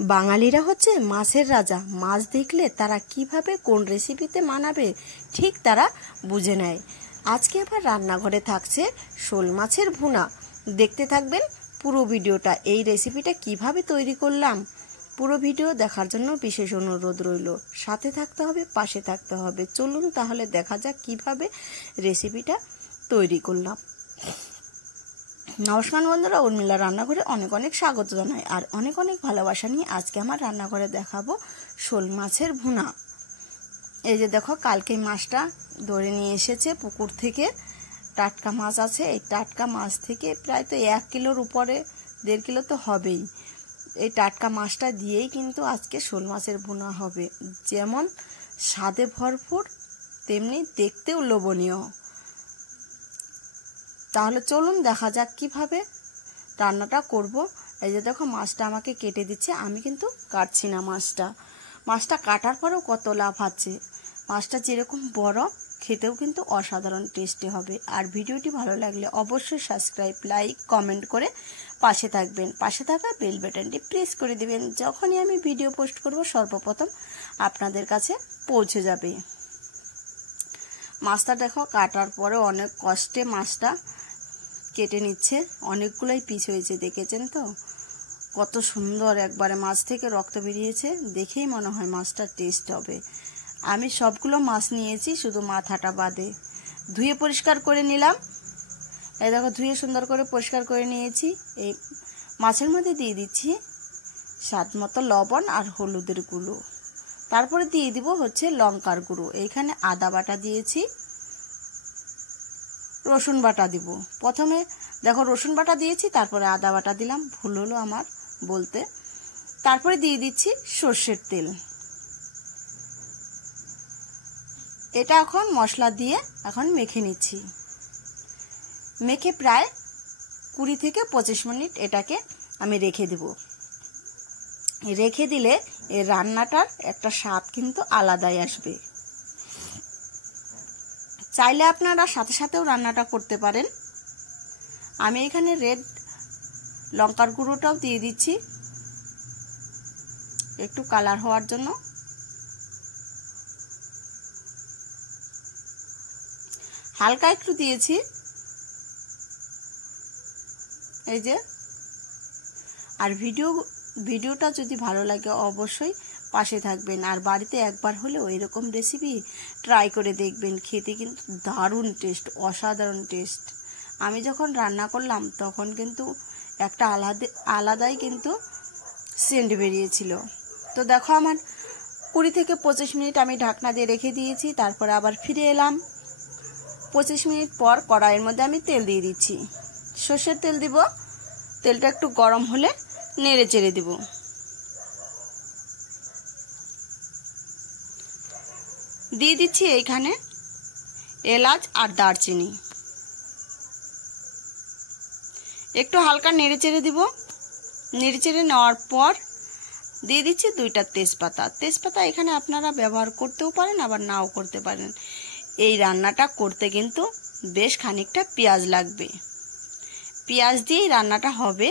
বাঙালিরা হচ্ছে মাছের রাজা। মাছ দেখলে তারা কিভাবে কোন রেসিপিতে মানাবে ঠিক তারা বুঝে নেয়। আজকে আবার রান্নাঘরে থাকছে শোল মাছের ভুনা। দেখতে থাকবেন পুরো ভিডিওটা। এই রেসিপিটা কিভাবে তৈরি করলাম পুরো ভিডিও দেখার জন্য বিশেষ অনুরোধ রইল। সাথে থাকতে হবে, পাশে থাকতে হবে। চলুন তাহলে দেখা যাক কিভাবে রেসিপিটা তৈরি করলাম। নমস্কার বন্ধুরা, উর্মিলা রান্নাঘরে অনেক অনেক স্বাগত জানাই আর অনেক অনেক ভালোবাসা নিয়ে আজকে আমার রান্নাঘরে দেখাবো শোল মাছের ভুনা। এই যে দেখো, কালকে মাছটা ধরে নিয়ে এসেছে পুকুর থেকে। টাটকা মাছ আছে। এই টাটকা মাছ থেকে প্রায় তো 1 কিলোর উপরে, 1.5 কিলো তো হবেই। এই টাটকা মাছটা দিয়েই কিন্তু আজকে শোল মাছের ভুনা হবে। যেমন স্বাদে ভরপুর, তেমনি দেখতেও লোভনীয়। তাহলে চলুন দেখা যাক কিভাবে রান্নাটা করব। এই যে দেখো, মাছটা আমাকে কেটে দিচ্ছে, আমি কিন্তু কাটছি না মাছটা কাটার পরেও কত লাভ আছে। মাছটা যেরকম বড়, খেতেও কিন্তু অসাধারণ টেস্টি হবে। আর ভিডিওটি ভালো লাগলে অবশ্যই সাবস্ক্রাইব, লাইক, কমেন্ট করে পাশে থাকবেন। পাশে থাকা বেল বাটনটি প্রেস করে দিবেন। যখনই আমি ভিডিও পোস্ট করব সর্বপ্রথম আপনাদের কাছে পৌঁছে যাবে। মাছটা দেখো কাটার পরে অনেক কষ্টে মাছটা কেটে নিচ্ছে। অনেকগুলোই পিস হয়েছে, দেখেছেন তো কত সুন্দর। একবারে মাছ থেকে রক্ত বেরিয়েছে, দেখেই মনে হয় মাছটা টেস্ট হবে। আমি সবগুলো মাছ নিয়েছি, শুধু মাথাটা বাদে। ধুয়ে পরিষ্কার করে নিলাম। এই দেখো, ধুয়ে সুন্দর করে পরিষ্কার করে নিয়েছি। এই মাছের মধ্যে দিয়ে দিচ্ছি স্বাদ মতো লবণ আর হলুদের গুঁড়ো। তারপরে দিয়ে দিব হচ্ছে লঙ্কার গুঁড়ো। এইখানে আদা বাটা দিয়েছি, রসুন বাটা দিব। প্রথমে দেখো রসুন বাটা দিয়েছি, তারপরে আদা বাটা দিলাম, ভুল হলো আমার বলতে। তারপরে দিয়ে দিচ্ছি সর্ষের তেল। এটা এখন মশলা দিয়ে এখন মেখে নিচ্ছি। মেখে প্রায় 20 থেকে 25 মিনিট এটাকে আমি রেখে দেব। রেখে দিলে এই রান্নাটার একটা স্বাদ কিন্তু আলাদাই আসবে। চাইলে আপনারা সাথে সাথেও রান্নাটা করতে পারেন। আমি এখানে রেড লঙ্কার গুঁড়োটাও দিয়ে দিচ্ছি একটু কালার হওয়ার জন্য। হালকা একটু দিয়েছি। এই যে, আর ভিডিওটা যদি ভালো লাগে অবশ্যই পাশে থাকবেন। আর বাড়িতে একবার হলেও এরকম রেসিপি ট্রাই করে দেখবেন। খেতে কিন্তু দারুণ টেস্ট, অসাধারণ টেস্ট। আমি যখন রান্না করলাম তখন কিন্তু একটা আলাদাই কিন্তু সেন্ট বেরিয়েছিল। তো দেখো, আমার 20 থেকে 25 মিনিট আমি ঢাকনা দিয়ে রেখে দিয়েছি। তারপরে আবার ফিরে এলাম। 25 মিনিট পর কড়াইয়ের মধ্যে আমি তেল দিয়ে দিচ্ছি। সর্ষের তেল দিব। তেলটা একটু গরম হলে নেড়ে চেড়ে দিব। দিয়ে দিচ্ছি এইখানে এলাচ আর দারচিনি। একটু হালকা নেড়ে চেড়ে দিব। নেড়ে চেড়ে নেওয়ার পর দিয়ে দিচ্ছি 2টা তেজপাতা। তেজপাতা এখানে আপনারা ব্যবহার করতেও পারেন, আবার নাও করতে পারেন। এই রান্নাটা করতে কিন্তু বেশ খানিকটা পেঁয়াজ লাগবে। পেঁয়াজ দিয়েই রান্নাটা হবে।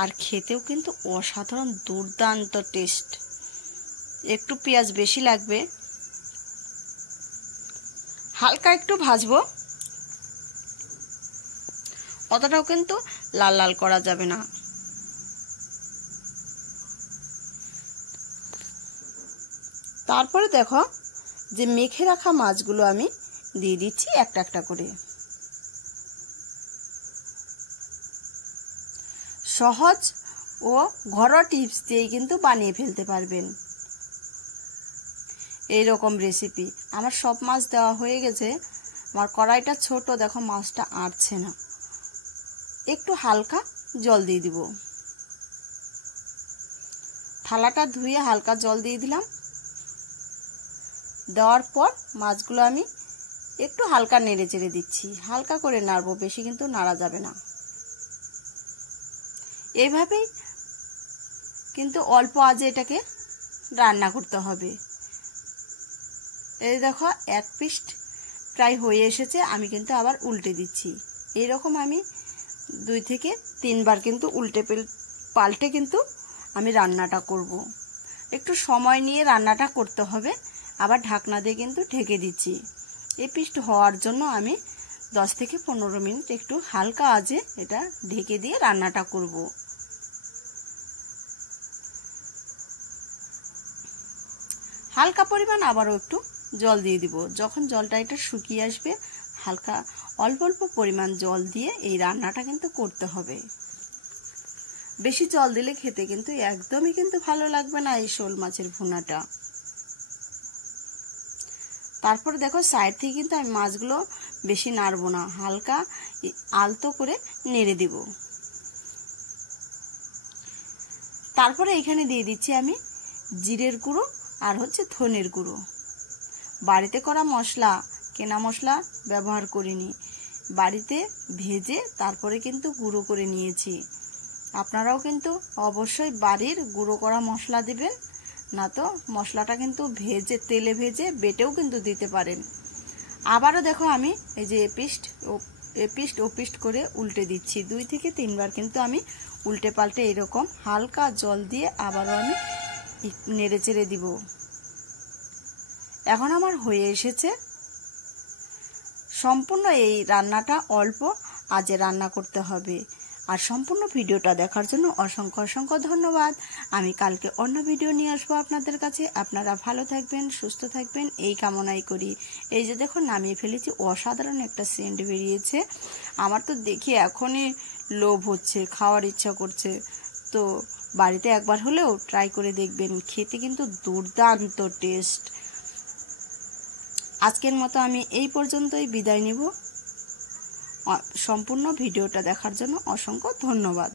আর খেতেও কিন্তু অসাধারণ দুর্দান্ত টেস্ট। একটু পেঁয়াজ বেশি লাগবে। হালকা একটু ভাজবো, অতটাও কিন্তু লাল লাল করা যাবে না। তারপরে দেখো যে মেখে রাখা মাছগুলো আমি দিয়ে দিচ্ছি একটা একটা করে। সহজ ও ঘরোয়া টিপস দিয়ে কিন্তু বানিয়ে ফেলতে পারবেন এইরকম রেসিপি। আমার সব মাছ দেওয়া হয়ে গেছে। আমার কড়াইটা ছোট, দেখো মাছটা আটছে না। একটু হালকা জল দিয়ে দিব। থালাটা ধুয়ে হালকা জল দিয়ে দিলাম। দেওয়ার পর মাছগুলো আমি একটু হালকা নেড়ে চেড়ে দিচ্ছি। হালকা করে নাড়বো, বেশি কিন্তু নাড়া যাবে না। এইভাবেই কিন্তু অল্প আঁচে এটাকে রান্না করতে হবে। এই দেখো, 1 পিস প্রায় হয়ে এসেছে। আমি কিন্তু আবার উল্টে দিচ্ছি। এইরকম আমি 2 থেকে 3 বার কিন্তু উল্টে পাল্টে কিন্তু আমি রান্নাটা করব। একটু সময় নিয়ে রান্নাটা করতে হবে। আবার ঢাকনা দিয়ে কিন্তু ঢেকে দিচ্ছি। এই পিষ্ট হওয়ার জন্য আমি 10 থেকে 15 মিনিট একটু হালকা আঁচে এটা ঢেকে দিয়ে রান্নাটা করব। হালকা পরিমাণ আবারও একটু জল দিয়ে দিব। যখন জলটা এটা শুকিয়ে আসবে, হালকা অল্প অল্প পরিমাণ জল দিয়ে এই রান্নাটা কিন্তু করতে হবে। বেশি জল দিলে খেতে কিন্তু একদমই কিন্তু ভালো লাগবে না এই শোল মাছের ভুনাটা। তারপর দেখো সাইড থেকে কিন্তু আমি মাছগুলো বেশি নাড়বো না, হালকা আলতো করে নেড়ে দিব। তারপরে এখানে দিয়ে দিচ্ছি আমি জিরের গুঁড়ো আর ধনের গুঁড়ো। বাড়িতে করা মশলা, কেনা মশলা ব্যবহার করিনি, বাড়িতে ভেজে তারপরে কিন্তু গুঁড়ো করে নিয়েছি। আপনারাও কিন্তু অবশ্যই বাড়ির গুঁড়ো করা মশলা দিবেন, না তো মশলাটা কিন্তু ভেজে তেলে ভেজে বেটেও কিন্তু দিতে পারেন। আবারও দেখো আমি এই যে এপিস্ট ওপিস্ট করে উল্টে দিচ্ছি। 2 থেকে 3 বার কিন্তু আমি উল্টে পাল্টে এরকম হালকা জল দিয়ে আবারও আমি নেড়ে চেড়ে দিব। এখন আমার হয়ে এসেছে। সম্পূর্ণ এই রান্নাটা অল্প আজে রান্না করতে হবে। আর সম্পূর্ণ ভিডিওটা দেখার জন্য অসংখ্য অসংখ্য ধন্যবাদ। আমি কালকে অন্য ভিডিও নিয়ে আসবো আপনাদের কাছে। আপনারা ভালো থাকবেন, সুস্থ থাকবেন এই কামনাই করি। এই যে দেখো নামিয়ে ফেলেছি, অসাধারণ একটা সেন্ট বেরিয়েছে। আমার তো দেখি এখনই লোভ হচ্ছে, খাওয়ার ইচ্ছা করছে। তো বাড়িতে একবার হলেও ট্রাই করে দেখবেন, খেতে কিন্তু দুর্দান্ত টেস্ট। আজকের মতো আমি এই পর্যন্তই বিদায় নিব। সম্পূর্ণ ভিডিওটা দেখার জন্য অসংখ্য ধন্যবাদ।